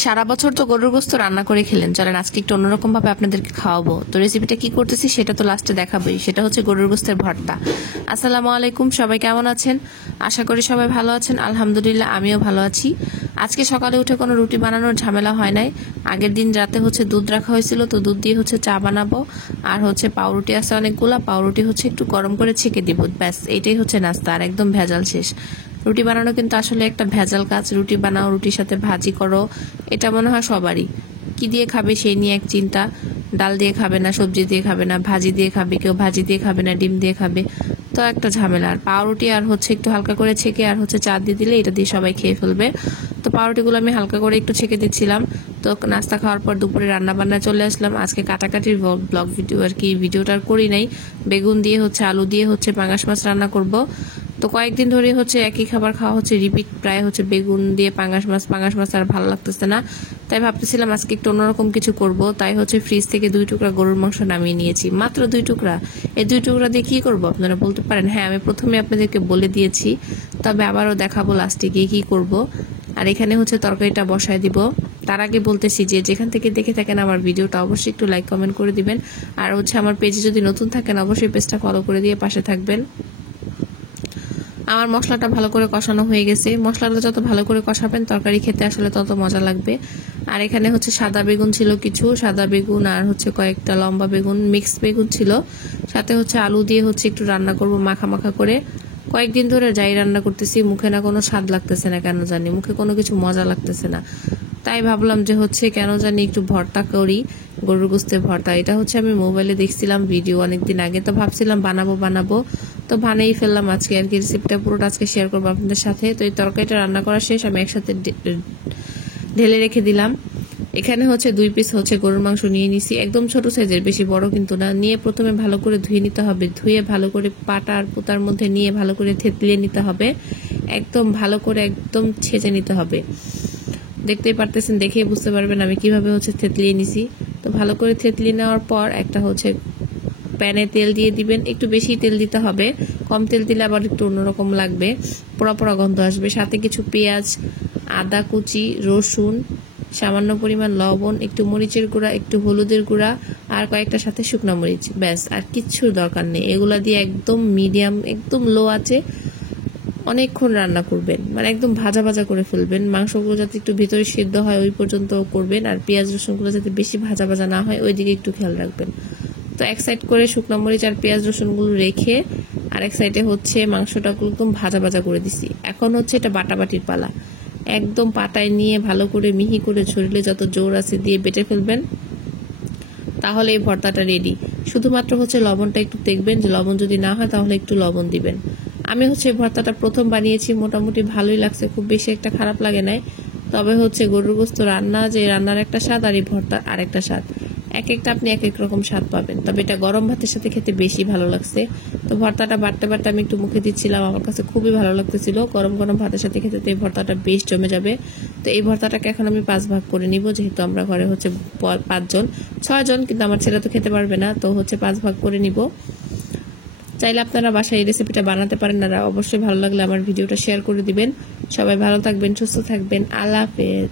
সারা বছর তো গরুর গোস্ত রান্না করে খেলেন, চলেন আজকে একটু অন্যরকম ভাবে আপনাদেরকে খাওয়াবো। তো রেসিপিটা কি করতেছি সেটা তো লাস্টে দেখাবোই। সেটা হচ্ছে গরুর গোস্তের ভর্তা। আসসালামু আলাইকুম, সবাই কেমন আছেন? আশা করি সবাই ভালো আছেন। আলহামদুলিল্লাহ আমিও ভালো আছি। আজকে সকালে উঠে কোনো রুটি বানানোর ঝামেলা হয় নাই। আগের দিন রাতে হচ্ছে দুধ রাখা হয়েছিল, তো দুধ দিয়ে হচ্ছে চা বানাবো। আর হচ্ছে পাউরুটি আছে অনেকগুলা, পাউরুটি হচ্ছে একটু গরম করে ছেঁকে দিব, ব্যাস এইটাই হচ্ছে নাস্তা। আর একদম ভেজাল শেষ। রুটি বানানো কিন্তু আসলে একটা ভেজাল কাজ। রুটি বানাও, রুটির সাথে ভাজি করো, এটা মনে হয় সবারই। কি দিয়ে খাবে সেই নিয়ে এক চিন্তা। ডাল দিয়ে খাবে না, সবজি দিয়ে খাবে না, ভাজি দিয়ে খাবে, কেউ ভাজি দিয়ে খাবে না, ডিম দিয়ে খাবে, তো একটা ঝামেলা। আর পাউরুটি আর হচ্ছে একটু হালকা করে ছেঁকে আর হচ্ছে চা দিয়ে দিলে এটা দিয়ে সবাই খেয়ে ফেলবে। তো পাউরুটিগুলো আমি হালকা করে একটু ছেঁকে দিচ্ছিলাম। তো নাস্তা খাওয়ার পর দুপুরে রান্না বান্নায় চলে আসলাম। আজকে কাটাকাটির ব্লগ ভিডিও আর কি, ভিডিওটা আর করি নাই। বেগুন দিয়ে হচ্ছে, আলু দিয়ে হচ্ছে পাঙ্গাস মাছ রান্না করব। তো কয়েকদিন ধরে হচ্ছে একই খাবার খাওয়া হচ্ছে, রিপিট প্রায় হচ্ছে বেগুন দিয়ে পাঙ্গাস মাছ আর ভালো লাগতেছে না। তাই ভাবতেছিলাম আজকে একটু অন্যরকম কিছু করব। তাই হচ্ছে ফ্রিজ থেকে 2 টুকরা গরুর মাংস নামিয়ে নিয়েছি, মাত্র 2 টুকরা। এই 2 টুকরা দিয়ে কি করব আপনারা বলতে পারেন? হ্যাঁ, আমি প্রথমে আপনাদেরকে বলে দিয়েছি, তবে আবারও দেখাবো লাস্টে গিয়ে কি করব। আর এখানে হচ্ছে তরকারিটা বসায় দিব। তার আগে বলতেছি যে যেখান থেকে দেখে থাকেন আমার ভিডিওটা অবশ্যই একটু লাইক কমেন্ট করে দিবেন। আর হচ্ছে আমার পেজে যদি নতুন থাকেন অবশ্যই পেজটা ফলো করে দিয়ে পাশে থাকবেন। আমার মশলাটা ভালো করে কষানো হয়ে গেছে। মশলাটা যত ভালো করে কষাবেন তরকারি খেতে আসলে তত মজা লাগবে। আর এখানে হচ্ছে সাদা বেগুন ছিল কিছু, সাদা বেগুন আর হচ্ছে কয়েকটা লম্বা বেগুন, মিক্সড বেগুন ছিল। সাথে হচ্ছে আলু দিয়ে হচ্ছে একটু রান্না করব মাখা মাখা করে। কয়েকদিন ধরে যাই রান্না করতেছি, মুখে না কোনো স্বাদ লাগতেছে না, কেন জানি মুখে কোনো কিছু মজা লাগতেছে না। তাই ভাবলাম যে হচ্ছে কেন জানি একটু ভর্তা করি, গরুর গোস্তের ভর্তা। এটা হচ্ছে আমি মোবাইলে দেখছিলাম ভিডিও অনেকদিন আগে, তো ভাবছিলাম বানাবো, তো বানিয়েই ফেললাম আজকে আর কি। রেসিপিটা পুরোটা আজকে শেয়ার করবো আপনাদের সাথে। তো এই তরকারিটা রান্না করা শেষ, আমি একসাথে ঢেলে রেখে দিলাম। এখানে হচ্ছে 2 পিস হচ্ছে গরুর মাংস নিয়ে নিছি, একদম ছোট সাইজের, বেশি বড় কিন্তু না। নিয়ে প্রথমে ভালো করে ধুয়ে নিতে হবে, ধুয়ে ভালো করে পাটা আর পোতার মধ্যে নিয়ে ভালো করে থেতলিয়ে নিতে হবে, একদম ভালো করে একদম ছেঁচে নিতে হবে। দেখতেই পারতেছেন, দেখেই বুঝতে পারবেন আমি কিভাবে হচ্ছে থেতলিয়ে নিছি। তো ভালো করে থেতলিয়ে নেওয়ার পর একটা হচ্ছে প্যানে তেল দিয়ে দিবেন, একটু বেশি তেল দিতে হবে, কম তেল দিলে আবার একটু অন্যরকম লাগবে, পোড়া পোড়া গন্ধ আসবে। সাথে কিছু পেঁয়াজ, আদা কুচি, রসুন, সামান্য পরিমাণ লবণ, একটু মরিচের গুঁড়া, একটু হলুদের গুঁড়া আর কয়েকটা সাথে শুকনো মরিচ, ব্যাস আর কিচ্ছুর দরকার নেই। এগুলা দিয়ে একদম মিডিয়াম, একদম লো আছে অনেকক্ষণ রান্না করবেন, মানে একদম ভাজা ভাজা করে ফেলবেন। মাংসগুলো যাতে একটু ভিতরে সিদ্ধ হয় ওই পর্যন্ত করবেন। আর পেঁয়াজ রসুনগুলো যাতে বেশি ভাজা ভাজা না হয় ওই দিকে একটু খেয়াল রাখবেন। তো এক সাইড করে শুকনো মরিচ আর পেঁয়াজ রসুনগুলো রেখে আরেক সাইডে হচ্ছে মাংসটা একদম ভাজা ভাজা করে দিছি। এখন হচ্ছে এটা বাটাবাটির পালা। একদম পাটায় নিয়ে ভালো করে মিহি করে ছড়িলে যত জোর আছে দিয়ে বেটে ফেলবেন, তাহলে এই ভর্তাটা রেডি। শুধুমাত্র হচ্ছে লবণটা একটু দেখবেন, যে লবণ যদি না হয় তাহলে একটু লবণ দিবেন। আমি হচ্ছে ভর্তাটা প্রথম বানিয়েছি, মোটামুটি ভালোই লাগছে, খুব বেশি একটা খারাপ লাগে নাই। তবে হচ্ছে গরুর গোস্ত রান্না, যে রান্নার একটা স্বাদ আর এই ভর্তার আরেকটা স্বাদ, এক একটা আপনি এক এক রকম স্বাদ পাবেন। তবে এটা গরম ভাতের সাথে খেতে বেশি ভালো লাগছে। তো ভর্তাটা বাড়তে বাড়তে আমি একটু মুখে দিচ্ছিলাম, আমার কাছে খুবই ভালো লাগতেছিল। গরম গরম ভাতের সাথে খেতে তো এই ভর্তাটা বেশ জমে যাবে। তো এই ভর্তাটাকে এখন আমি 5 ভাগ করে নিব, যেহেতু আমরা ঘরে হচ্ছে 5 জন 6 জন, কিন্তু আমার ছেলে তো খেতে পারবে না, তো হচ্ছে 5 ভাগ করে নিব। চাইলে আপনারা বাসায় এই রেসিপিটা বানাতে পারেন। আর অবশ্যই ভালো লাগলে আমার ভিডিওটা শেয়ার করে দিবেন। সবাই ভালো থাকবেন, সুস্থ থাকবেন, আল্লাহ হাফেজ।